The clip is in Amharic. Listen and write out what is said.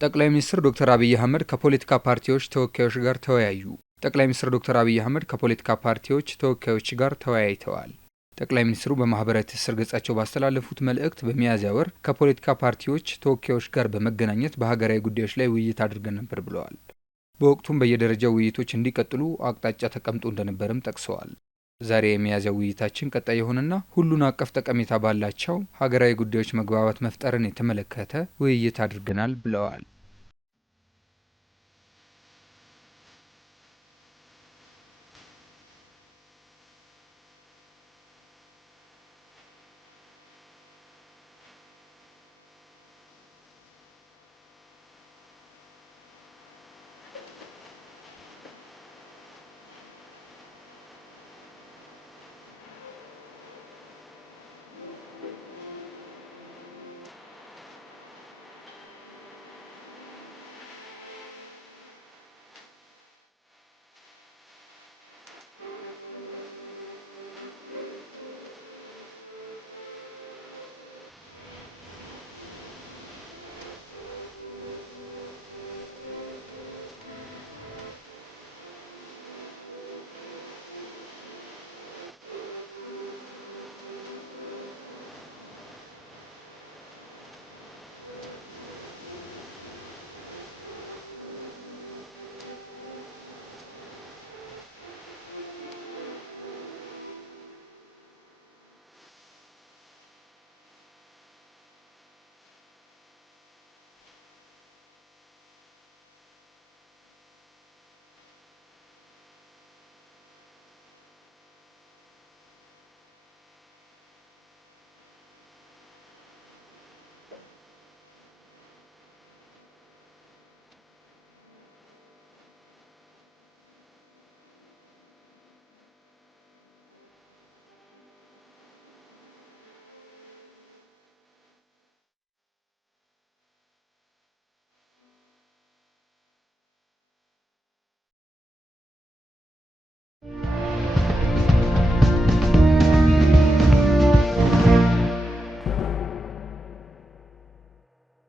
ጠቅላይ ሚኒስትር ዶክተር አብይ አህመድ ከፖለቲካ ፓርቲዎች ተወካዮች ጋር ተወያዩ። ጠቅላይ ሚኒስትር ዶክተር አብይ አህመድ ከፖለቲካ ፓርቲዎች ተወካዮች ጋር ተወያይተዋል። ጠቅላይ ሚኒስትሩ በማህበራዊ ትስስር ገጻቸው ባስተላለፉት መልእክት በሚያዝያ ወር ከፖለቲካ ፓርቲዎች ተወካዮች ጋር በመገናኘት በሀገራዊ ጉዳዮች ላይ ውይይት አድርገን ነበር ብለዋል። በወቅቱም በየደረጃው ውይይቶች እንዲቀጥሉ አቅጣጫ ተቀምጦ እንደነበረም ጠቅሰዋል። ዛሬ የሚያዝያ ውይይታችን ቀጣይ የሆነና ሁሉን አቀፍ ጠቀሜታ ባላቸው ሀገራዊ ጉዳዮች መግባባት መፍጠርን የተመለከተ ውይይት አድርገናል ብለዋል።